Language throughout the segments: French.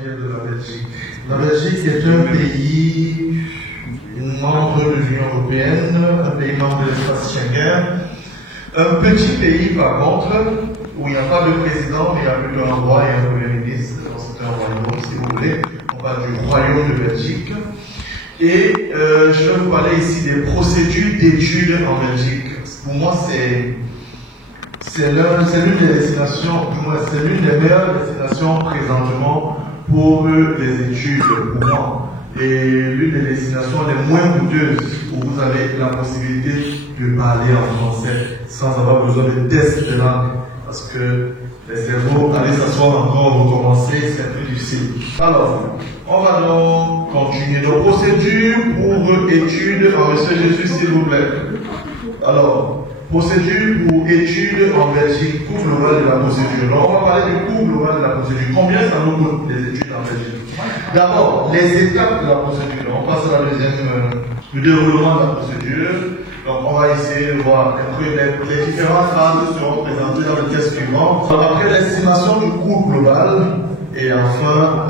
dire de la Belgique? La Belgique est un pays membre de l'Union européenne, un pays membre de l'espace Schengen, un petit pays par contre, où il n'y a pas de président, mais il y a plutôt un roi et un premier ministre. C'est un royaume, si vous voulez. On parle du royaume de Belgique. Et je vais vous parler ici des procédures d'études en Belgique. Pour moi, c'est l'une des destinations, c'est l'une des meilleures destinations présentement pour les études, pour moi. Et l'une des destinations les moins coûteuses où vous avez la possibilité de parler en français sans avoir besoin de tests de langue. Parce que les cerveaux, aller s'asseoir encore, recommencer, c'est plus difficile. Alors, on va donc continuer nos procédures pour études en Monsieur Jésus, s'il vous plaît. Alors, procédure pour études en Belgique, coût global de la procédure. Alors, on va parler du coût global de la procédure. Combien ça nous coûte les études en Belgique? D'abord, les étapes de la procédure. On passe à la deuxième, le déroulement de la procédure. Donc, on va essayer de voir les différentes phases seront présentées dans le test suivant. Après l'estimation du coût global, et enfin,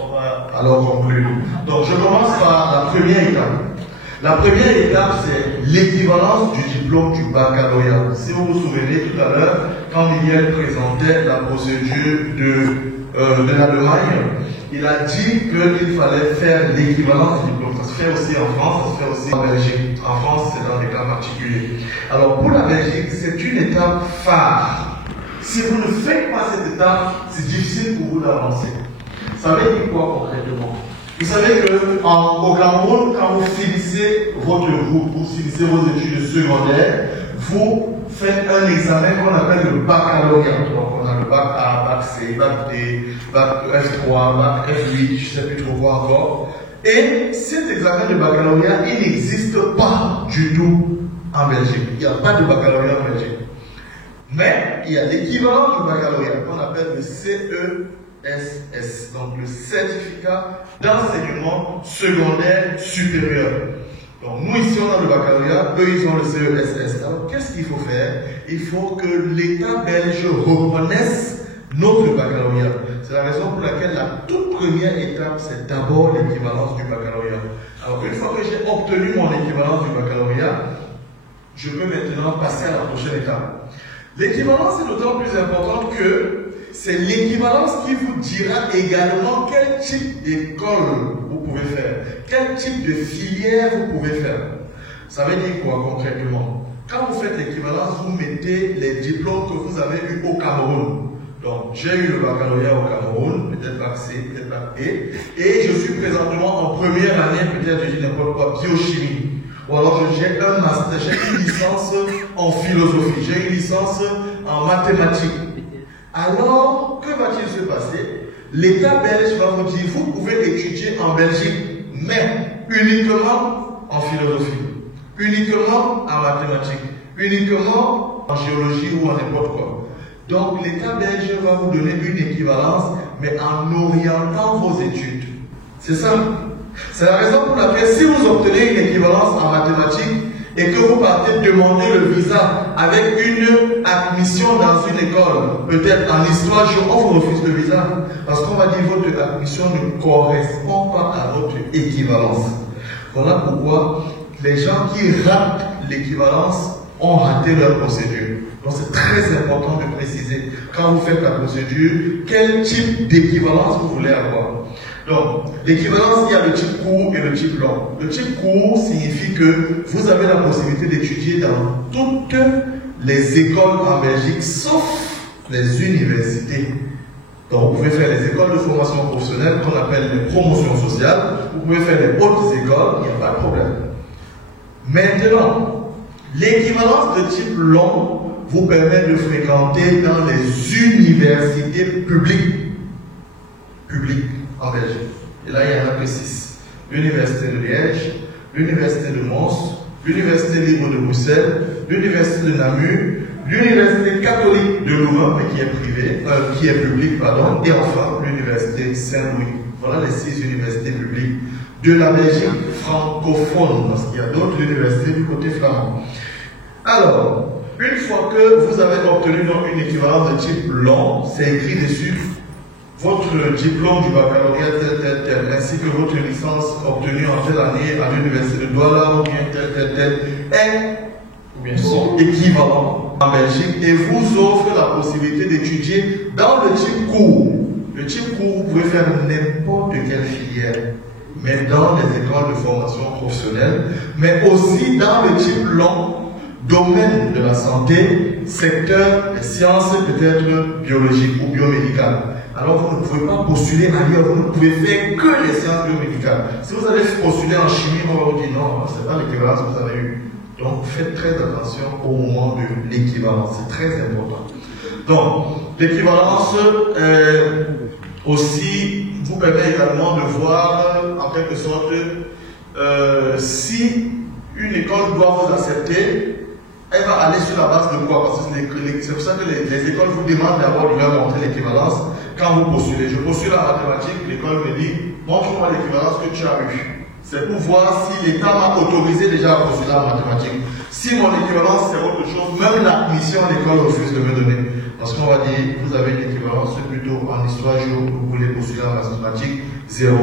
on va alors conclure. Donc, je commence par la première étape. La première étape, c'est l'équivalence du diplôme du baccalauréat. Si vous vous souvenez tout à l'heure, quand Miguel présentait la procédure de l'Allemagne, il a dit qu'il fallait faire l'équivalence du diplôme. Ça se fait aussi en France, ça se fait aussi en Belgique. En France, c'est dans des cas particuliers. Alors, pour la Belgique, c'est une étape phare. Si vous ne faites pas cette étape, c'est difficile pour vous d'avancer. Ça veut dire quoi concrètement? Vous savez qu'au Cameroun, quand vous finissez vos études secondaires, vous faites un examen qu'on appelle le baccalauréat. Donc on a le bac A, bac C, bac D, bac F3, bac F8, je ne sais plus trop quoi encore. Et cet examen de baccalauréat, il n'existe pas du tout en Belgique. Il n'y a pas de baccalauréat en Belgique. Mais il y a l'équivalent du baccalauréat qu'on appelle le CESS, donc le certificat d'enseignement secondaire supérieur. Donc nous ici on a le baccalauréat, eux ils ont le CESS. Alors qu'est-ce qu'il faut faire? Il faut que l'État belge reconnaisse notre baccalauréat. C'est la raison pour laquelle la toute première étape c'est d'abord l'équivalence du baccalauréat. Alors une fois que j'ai obtenu mon équivalence du baccalauréat, je peux maintenant passer à la prochaine étape. L'équivalence est d'autant plus importante que c'est l'équivalence qui vous dira également quel type d'école vous pouvez faire, quel type de filière vous pouvez faire. Ça veut dire quoi concrètement? Quand vous faites l'équivalence, vous mettez les diplômes que vous avez eus au Cameroun. Donc, j'ai eu le baccalauréat au Cameroun, peut-être bac C, peut-être bac D, et je suis présentement en première année, peut-être je dis n'importe quoi, biochimie. Ou alors j'ai un master, j'ai une licence en philosophie, j'ai une licence en mathématiques. Alors, que va-t-il se passer? L'État belge va vous dire, vous pouvez étudier en Belgique, mais uniquement en philosophie, uniquement en mathématiques, uniquement en géologie ou en n'importe quoi. Donc, l'État belge va vous donner une équivalence, mais en orientant vos études. C'est ça. C'est la raison pour laquelle, si vous obtenez une équivalence en mathématiques, et que vous partez demander le visa avec une admission dans une école, peut-être en histoire, on vous refuse le visa. Parce qu'on va dire que votre admission ne correspond pas à votre équivalence. Voilà pourquoi les gens qui ratent l'équivalence ont raté leur procédure. Donc c'est très important de préciser, quand vous faites la procédure, quel type d'équivalence vous voulez avoir. Donc, l'équivalence, il y a le type court et le type long. Le type court signifie que vous avez la possibilité d'étudier dans toutes les écoles en Belgique, sauf les universités. Donc, vous pouvez faire les écoles de formation professionnelle qu'on appelle les promotions sociales. Vous pouvez faire les hautes écoles, il n'y a pas de problème. Maintenant, l'équivalence de type long vous permet de fréquenter dans les universités publiques en Belgique. Et là, il y en a que 6. L'Université de Liège, l'Université de Mons, l'Université libre de Bruxelles, l'Université de Namur, l'Université catholique de Louvain, mais qui est publique, pardon, et enfin l'Université Saint-Louis. Voilà les 6 universités publiques de la Belgique francophone, parce qu'il y a d'autres universités du côté flamand. Alors, une fois que vous avez obtenu donc une équivalence de type long, c'est écrit dessus votre diplôme du baccalauréat tel, ainsi que votre licence obtenue en telle année à l'université de Douala ou bien tel, ou bien sont équivalents en Belgique et vous offre la possibilité d'étudier dans le type court. Le type court, vous pouvez faire n'importe quelle filière, mais dans les écoles de formation professionnelle, mais aussi dans le type long, domaine de la santé, secteur des sciences peut-être biologiques ou biomédicales. Alors vous ne pouvez pas postuler ailleurs, vous ne pouvez faire que les sciences biomédicales. Si vous allez postuler en chimie, on va vous dire non, ce n'est pas l'équivalence que vous avez eu. Donc faites très attention au moment de l'équivalence, c'est très important. Donc l'équivalence aussi vous permet également de voir en quelque sorte si une école doit vous accepter, elle va aller sur la base de quoi? Parce que c'est pour ça que les écoles vous demandent d'abord de leur montrer l'équivalence quand vous postulez. Je postule en mathématiques, l'école me dit montre-moi l'équivalence que tu as eue. C'est pour voir si l'État m'a autorisé déjà à postuler en mathématiques. Si mon équivalence c'est autre chose, même l'admission à l'école refuse de me donner. Parce qu'on va dire, vous avez une équivalence plutôt en histoire géo, vous voulez postuler en mathématiques, 0.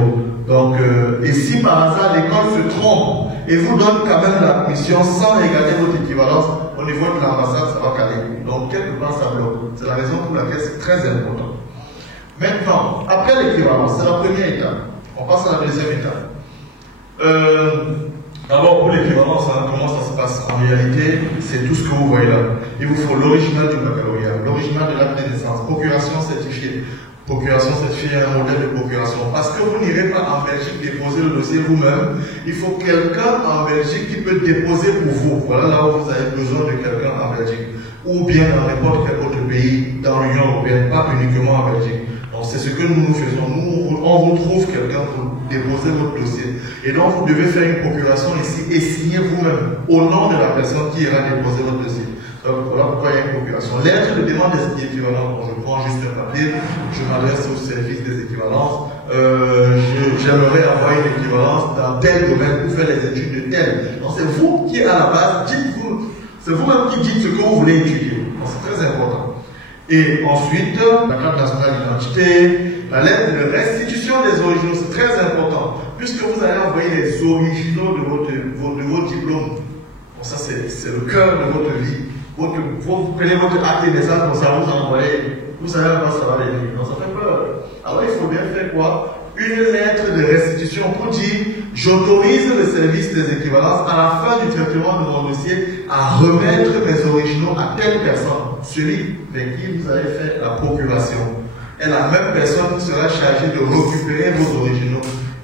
Donc, et si par hasard l'école se trompe et vous donne quand même l'admission sans regarder votre équivalence, au niveau de l'ambassade, ça va caler. Donc, quelque part, ça bloque. C'est la raison pour laquelle c'est très important. Maintenant, après l'équivalence, c'est la première étape. On passe à la deuxième étape. D'abord, pour l'équivalence, comment ça se passe? En réalité, c'est tout ce que vous voyez là. Il vous faut l'original du baccalauréat, l'original de l'acte de naissance, procuration certifiée. Procuration certifiée est un modèle de procuration. Parce que vous n'irez pas en Belgique déposer le dossier vous-même. Il faut quelqu'un en Belgique qui peut déposer pour vous. Voilà là où vous avez besoin de quelqu'un en Belgique. Ou bien dans n'importe quel autre pays dans l'Union européenne, pas uniquement en Belgique. Donc c'est ce que nous faisons. Nous, on vous trouve quelqu'un pour déposer votre dossier. Et donc vous devez faire une procuration ici et signer vous-même au nom de la personne qui ira déposer votre dossier. Donc voilà pourquoi il y a une procuration. Lettre de demande des équivalences. Bon, je prends juste un papier, je m'adresse au service des équivalences. J'aimerais avoir une équivalence dans tel domaine pour faire les études de tel. Donc c'est vous qui à la base dites-vous, c'est vous-même qui dites ce que vous voulez étudier. Donc c'est très important. Et ensuite, la carte nationale d'identité, la lettre de restitution des originaux, c'est très important, puisque vous allez envoyer les originaux de votre diplôme. Bon, ça, c'est le cœur de votre vie. Vous prenez votre acte de naissance, comme ça vous envoyez, vous savez à quoi ça va venir. Donc ça fait peur. Alors il faut bien faire quoi? Une lettre de restitution pour dire j'autorise le service des équivalences à la fin du traitement de mon dossier à remettre mes originaux à telle personne, celui avec qui vous allez faire la procuration. Et la même personne sera chargée de récupérer vos originaux.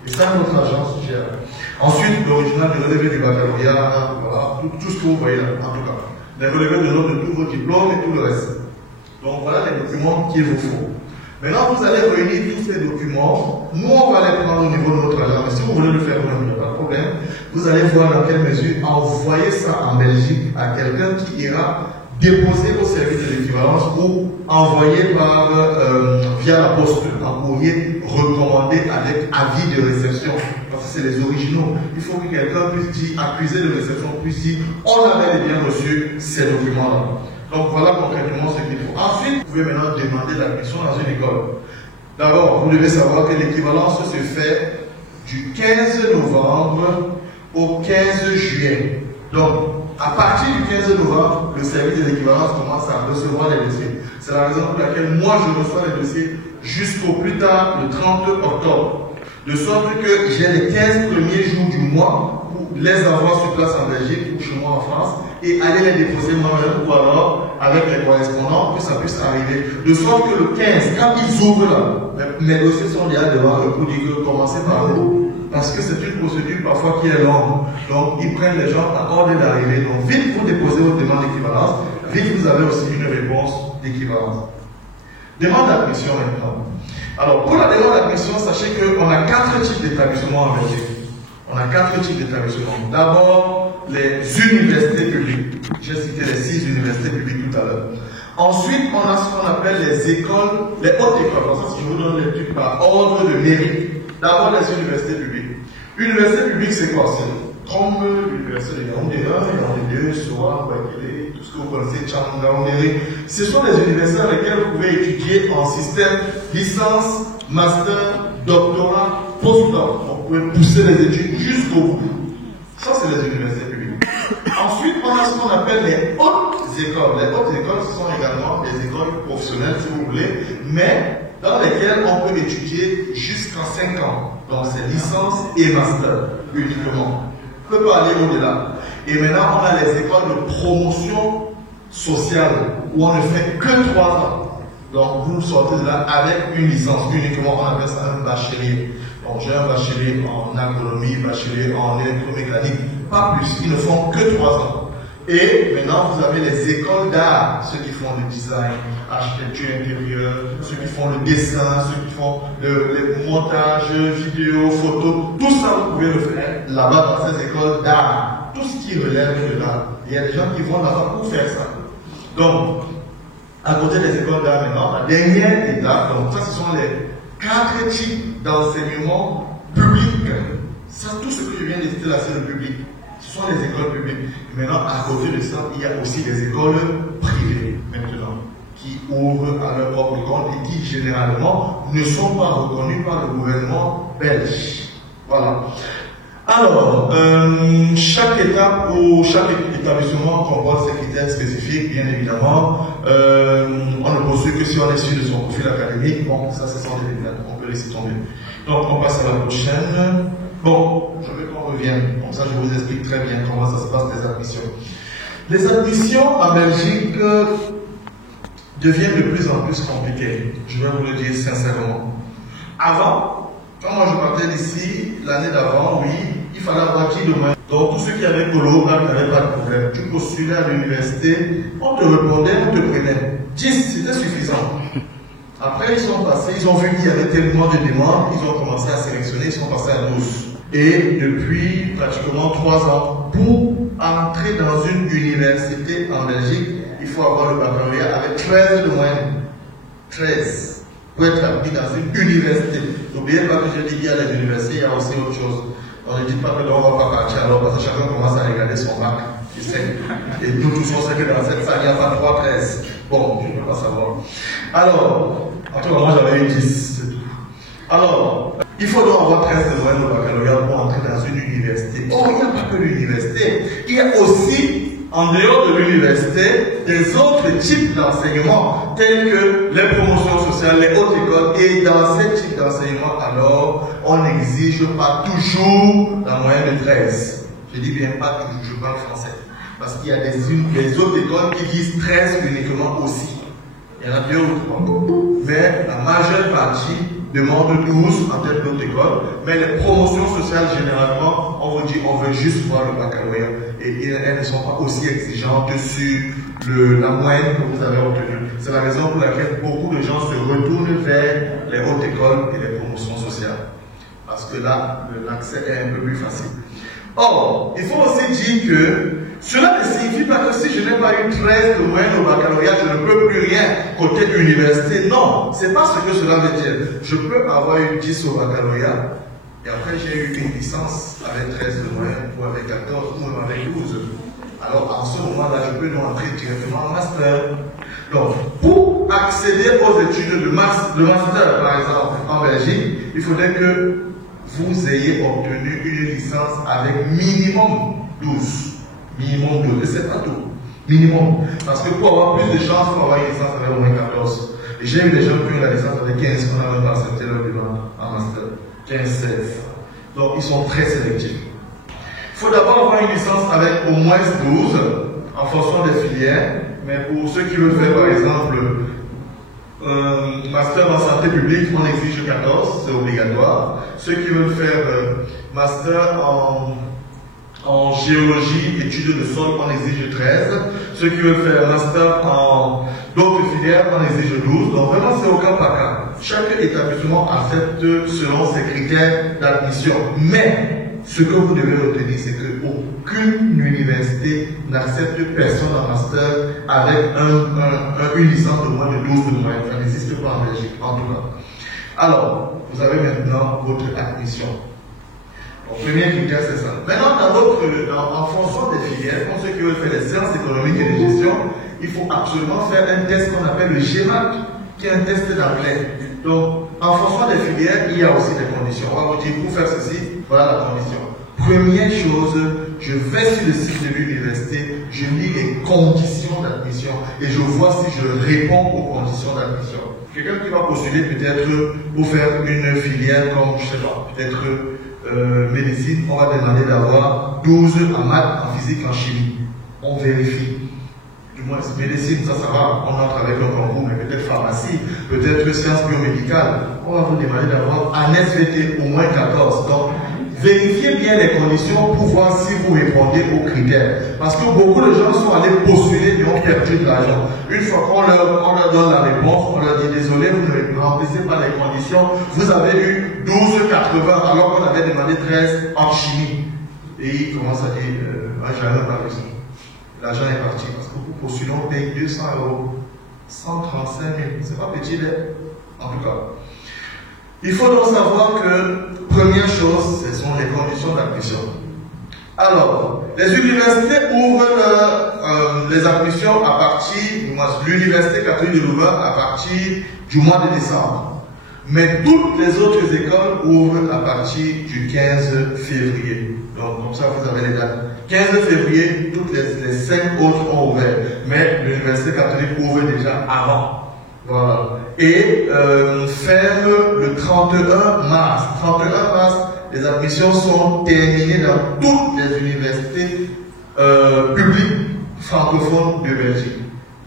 Et ça, notre agence gère. Ensuite, l'original du relevé du baccalauréat, voilà, tout ce que vous voyez là, en tout cas. Les relevés de notes de tous vos diplômes et tout le reste. Donc voilà les documents qu'il vous faut. Maintenant, vous allez réunir tous ces documents. Nous, on va les prendre au niveau de notre agence. Mais si vous voulez le faire vous-même, il n'y a pas de problème. Vous allez voir dans quelle mesure envoyer ça en Belgique à quelqu'un qui ira déposer au service de l'équivalence ou envoyer via la poste en courrier recommandé avec avis de réception. Parce que c'est les originaux. Il faut que quelqu'un puisse dire, accusé de réception, puisse dire on avait bien reçu ces documents-là. Donc voilà concrètement ce qu'il faut. Ensuite, vous pouvez maintenant demander l'admission dans une école. D'abord, vous devez savoir que l'équivalence se fait du 15 novembre au 15 juillet. Donc, à partir du 15 novembre, le service de l'équivalence commence à recevoir les dossiers. C'est la raison pour laquelle moi je reçois les dossiers jusqu'au plus tard le 30 octobre. De sorte que j'ai les 15 premiers jours du mois pour les avoir sur place en Belgique ou chez moi en France et aller les déposer moi-même ou alors avec les correspondants que ça puisse arriver. De sorte que le 15, quand ils ouvrent là, mes dossiers sont déjà devant eux pour dire que commencez par vous. Parce que c'est une procédure parfois qui est longue. Donc, ils prennent les gens à ordre d'arrivée. Donc, vite, vous déposez votre demande d'équivalence. Vite, vous avez aussi une réponse d'équivalence. Demande d'admission maintenant. Alors, pour la demande d'admission, sachez qu'on a 4 types d'établissements en Belgique. On a 4 types d'établissements. D'abord, les universités publiques. J'ai cité les 6 universités publiques tout à l'heure. Ensuite, on a ce qu'on appelle les écoles, les hautes écoles. Pour ça, si je vous donne les trucs par ordre de mérite. D'abord, les universités publiques. Université publique, c'est quoi? C'est comme l'université de Yaoundé 1, Yaoundé 2, Soa, Ouakélé, tout ce que vous connaissez, Changaoundéré. Ce sont les universités dans lesquelles vous pouvez étudier en système licence, master, doctorat, postdoc. Vous pouvez pousser les études jusqu'au bout. Ça, c'est les universités publiques. Ensuite, on a ce qu'on appelle les hautes écoles. Les hautes écoles, ce sont également des écoles professionnelles, si vous voulez, mais dans lesquelles on peut étudier jusqu'à 5 ans. Donc, c'est licence et master uniquement. On ne peut pas aller au-delà. Et maintenant, on a les écoles de promotion sociale où on ne fait que 3 ans. Donc, vous sortez de là avec une licence uniquement. On appelle ça un bachelier. Donc, j'ai un bachelier en agronomie, bachelier en électromécanique. Pas plus. Ils ne font que 3 ans. Et maintenant, vous avez les écoles d'art, ceux qui font le design, architecture intérieure, ceux qui font le dessin, ceux qui font le montage, vidéo, photo. Tout ça, vous pouvez le faire là-bas dans ces écoles d'art. Tout ce qui relève de l'art. Il y a des gens qui vont là-bas pour faire ça. Donc, à côté des écoles d'art maintenant, la dernière étape, donc ça, ce sont les 4 types d'enseignement public. Ça, tout ce que je viens de citer là, c'est le public. Ce sont les écoles publiques. Maintenant, à côté de ça, il y a aussi des écoles privées, maintenant, qui ouvrent à leur propre compte et qui, généralement, ne sont pas reconnues par le gouvernement belge. Voilà. Alors, chaque étape ou chaque établissement comporte ses critères spécifiques, bien évidemment. On ne poursuit que si on est sûr de son profil académique. Bon, ça, ce sont des détails. On peut laisser tomber. Donc, on passe à la prochaine. Bon, je veux qu'on revienne. Comme ça, je vous explique très bien comment ça se passe, les admissions. Les admissions en Belgique deviennent de plus en plus compliquées. Je vais vous le dire sincèrement. Avant, quand moi je partais d'ici, l'année d'avant, oui, il fallait avoir 10 domaines. Donc, tous ceux qui avaient colo, là, n'avaient pas de problème. Tu postulais à l'université, on te répondait, on te prenait. 10, c'était suffisant. Après, ils sont passés, ils ont vu qu'il y avait tellement de demandes, ils ont commencé à sélectionner, ils sont passés à 12. Et depuis pratiquement 3 ans, pour entrer dans une université en Belgique, il faut avoir le baccalauréat avec 13 de moyenne. 13. Pour être admis dans une université. N'oubliez pas que je dis qu'il y a les universités, il y a aussi autre chose. On ne dit pas que là, on ne va pas partir alors parce que chacun commence à regarder son bac. Tu sais. Et nous tous on sait que dans cette salle, il n'y a pas 3, 13. Bon, je ne peux pas savoir. Alors, en tout cas, moi j'avais eu 10, c'est tout. Alors, il faut donc avoir 13 de moyenne au baccalauréat pour entrer dans une université. Oh, il n'y a pas que l'université. Il y a aussi, en dehors de l'université, des autres types d'enseignement, tels que les promotions sociales, les hautes écoles. Et dans ces types d'enseignement, alors, on n'exige pas toujours la moyenne de 13. Je dis bien pas toujours, je parle français. Parce qu'il y a des autres écoles qui disent 13 uniquement aussi. Il y en a 2 ou 3. Mais la majeure partie demande 12 en telle d'autres écoles. Mais les promotions sociales, généralement, on vous dit on veut juste voir le baccalauréat. Et elles ne sont pas aussi exigeantes sur la moyenne que vous avez obtenue. C'est la raison pour laquelle beaucoup de gens se retournent vers les hautes écoles et les promotions sociales. Parce que là, l'accès est un peu plus facile. Or, il faut aussi dire que cela ne signifie pas que si je n'ai pas eu 13 de moyenne au baccalauréat, je ne peux plus rien côté de l'université. Non, c'est pas ce que cela veut dire. Je peux avoir eu 10 au baccalauréat et après j'ai eu une licence avec 13 de moyenne ou avec 14 ou même avec 12. Alors en ce moment-là, je peux donc entrer directement en master. Donc, pour accéder aux études de master, par exemple, en Belgique, il faudrait que vous ayez obtenu une licence avec minimum 12. Minimum 12, et c'est pas tout. Minimum. Parce que pour avoir plus de chances, il faut avoir une licence avec au moins 14. Et j'ai eu des gens qui ont eu la licence avec 15, qu'on n'a même pas accepté leur demande en master. 15, 16. Donc ils sont très sélectifs. Il faut d'abord avoir une licence avec au moins 12, en fonction des filières. Mais pour ceux qui veulent faire par exemple master en santé publique, on exige 14, c'est obligatoire. Ceux qui veulent faire master en géologie, études de sol, on exige 13. Ceux qui veulent faire master en d'autres filières, on exige 12. Donc vraiment, c'est au cas par cas. Chaque établissement accepte selon ses critères d'admission. Mais ce que vous devez retenir, c'est qu'aucune université n'accepte personne en master avec une licence de moins de 12 de moyenne. Ça n'existe pas en Belgique, en tout cas. Alors, vous avez maintenant votre admission. Première filière, c'est ça. Maintenant, en fonction des filières, pour ceux qui veulent faire des sciences économiques et de gestion, il faut absolument faire un test qu'on appelle le GMAT, qui est un test d'anglais. Donc, en fonction des filières, il y a aussi des conditions. On va vous dire, pour faire ceci, voilà la condition. Première chose, je vais sur le site de l'université, je lis les conditions d'admission et je vois si je réponds aux conditions d'admission. Quelqu'un qui va postuler peut-être pour faire une filière comme, je sais pas, peut-être médecine, on va demander d'avoir 12 en maths, en physique, en chimie. On vérifie. Du moins, médecine, ça va, on entre avec le concours, mais peut-être pharmacie, peut-être sciences biomédicales. On va vous demander d'avoir en SVT au moins 14. Donc, vérifiez bien les conditions pour voir si vous répondez aux critères. Parce que beaucoup de gens sont allés postuler et ont perdu de l'argent. Une fois qu'on leur donne la réponse, on leur dit désolé, vous ne remplissez pas les conditions. Vous avez eu 12,80 alors qu'on avait demandé 13 en chimie. Et ils commencent à dire, j'avais pas vu ça. L'argent est parti parce que pour postuler, on paye 200 €. 135 000. C'est pas petit, en tout cas. Il faut donc savoir que, première chose, ce sont les conditions d'admission. Alors, les universités ouvrent les admissions à partir, l'université catholique de Louvain à partir du mois de décembre. Mais toutes les autres écoles ouvrent à partir du 15 février. Donc, comme ça, vous avez les dates. 15 février, toutes les 5 autres ont ouvert. Mais l'université catholique ouvre déjà avant. Voilà. Et ferme le 31 mars. 31 mars, les admissions sont terminées dans toutes les universités publiques francophones de Belgique.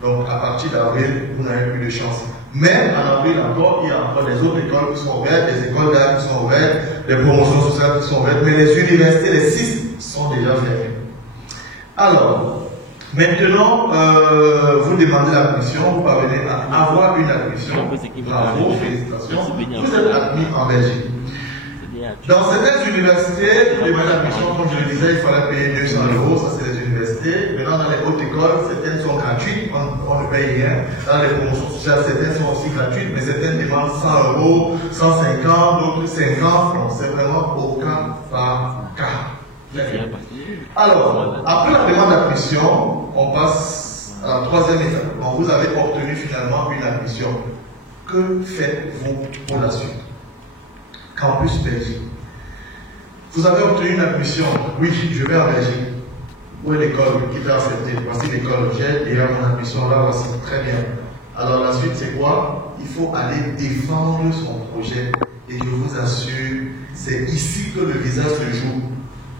Donc, à partir d'avril, vous n'avez plus de chance. Mais en avril encore, il y a encore des autres écoles qui sont ouvertes, des écoles d'art qui sont ouvertes, des promotions sociales qui sont ouvertes, mais les universités, les 6, sont déjà fermées. Alors, maintenant, vous demandez l'admission, vous parvenez à avoir une admission. Bravo, félicitations. Vous êtes admis en Belgique. Dans certaines universités, pour demander l'admission, comme je le disais, il fallait payer 200 €, ça c'est les universités. Maintenant, dans les hautes écoles, certaines sont gratuites, on ne paye rien. Dans les promotions sociales, certaines sont aussi gratuites, mais certaines demandent 100 €, 150, d'autres 50. Donc, c'est vraiment au cas par cas. Alors, après la demande d'admission, on passe à la troisième étape. Donc, vous avez obtenu finalement une admission. Que faites-vous pour la suite? Campus Belgique. Vous avez obtenu une admission. Oui, je vais en Belgique. Où est l'école qui t'a accepté? Voici l'école. J'ai déjà mon admission là, voici. Très bien. Alors, la suite, c'est quoi? Il faut aller défendre son projet. Et je vous assure, c'est ici que le visa se joue.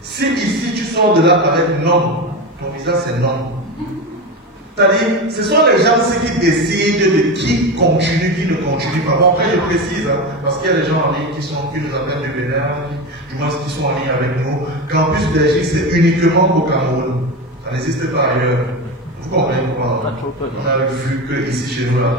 Si ici tu sors de là avec non, ton visa c'est non. C'est-à-dire, ce sont les gens ceux qui décident de qui continue, qui ne continue pas. Bon, après je précise, parce qu'il y a des gens en ligne qui nous appellent du Bénin, du moins qui sont en ligne avec nous. Campus Belgique, c'est uniquement au Cameroun. Ça n'existe pas ailleurs. Vous comprenez pourquoi? On a vu que ici chez nous là.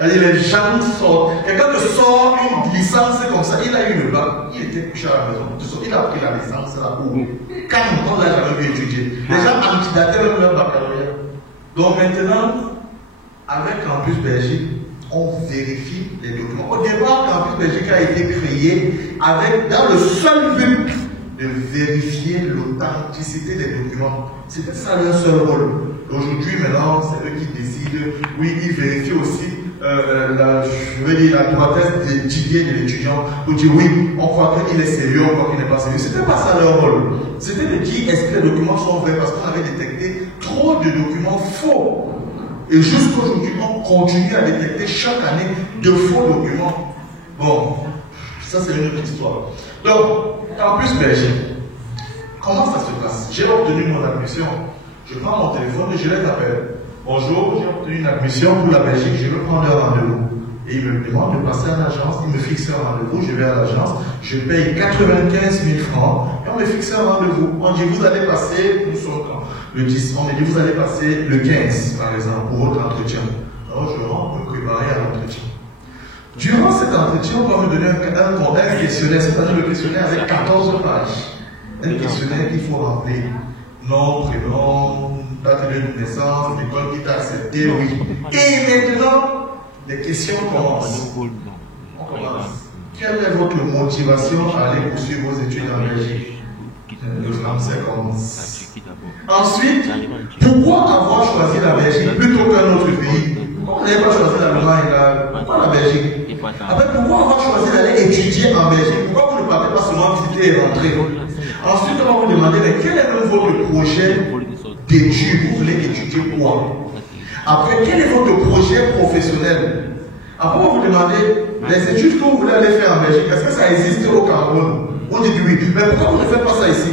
Les gens sortent. Quelqu'un qui sort une licence comme ça, il a eu le bac, il était couché à la maison. Il a pris la licence là où quand on l'a jamais vu étudier. Les gens antidataient même leur baccalauréat. Donc maintenant, avec Campus Belgique, on vérifie les documents. Au départ, Campus Belgique a été créé dans le seul but de vérifier l'authenticité des documents. C'était ça leur seul rôle. Aujourd'hui, maintenant, c'est eux qui décident. Oui, ils vérifient aussi la droitesse d'étudier de l'étudiant pour dire oui, on croit qu'il est sérieux, on croit qu'il n'est pas sérieux. C'était pas ça leur rôle. C'était de dire est-ce que les documents sont vrais parce qu'on avait détecté trop de documents faux. Et jusqu'aujourd'hui, on continue à détecter chaque année de faux documents. Bon, ça c'est une autre histoire. Donc, Campus Belgique, comment ça se passe? J'ai obtenu mon admission. Je prends mon téléphone et je les appelle. Bonjour, j'ai obtenu une admission pour la Belgique, je veux prendre un rendez-vous. Et il me demande de passer à l'agence, il me fixe un rendez-vous, je vais à l'agence, je paye 95 000 francs et on me fixe un rendez-vous. On dit vous allez passer, nous sommes quand? Le 10, on me dit vous allez passer le 15 par exemple pour votre entretien. Alors je rentre me préparer à l'entretien. Durant cet entretien, on va me donner un questionnaire, c'est-à-dire le questionnaire avec 14 pages. Un questionnaire qu'il faut remplir. Nom, prénom, date de naissance, l'école qui t'a accepté, oui. Et maintenant, les questions commencent. On commence. quelle est votre motivation à aller poursuivre vos études en Belgique? Le français commence. Ensuite, pourquoi avoir choisi la Belgique plutôt qu'un autre pays? Pourquoi vous n'avez pas choisi l'Allemagne, pourquoi la Belgique? Après, pourquoi avoir choisi d'aller étudier en Belgique? Pourquoi vous ne partez pas seulement visiter et rentrer? Ensuite, on va vous demander, mais quel est votre projet d'études? Vous voulez étudier quoi? Après, quel est votre projet professionnel? Après, on va vous demander, les études que vous voulez aller faire en Belgique, est-ce que ça existe au Cameroun? On dit oui, mais pourquoi vous ne faites pas ça ici?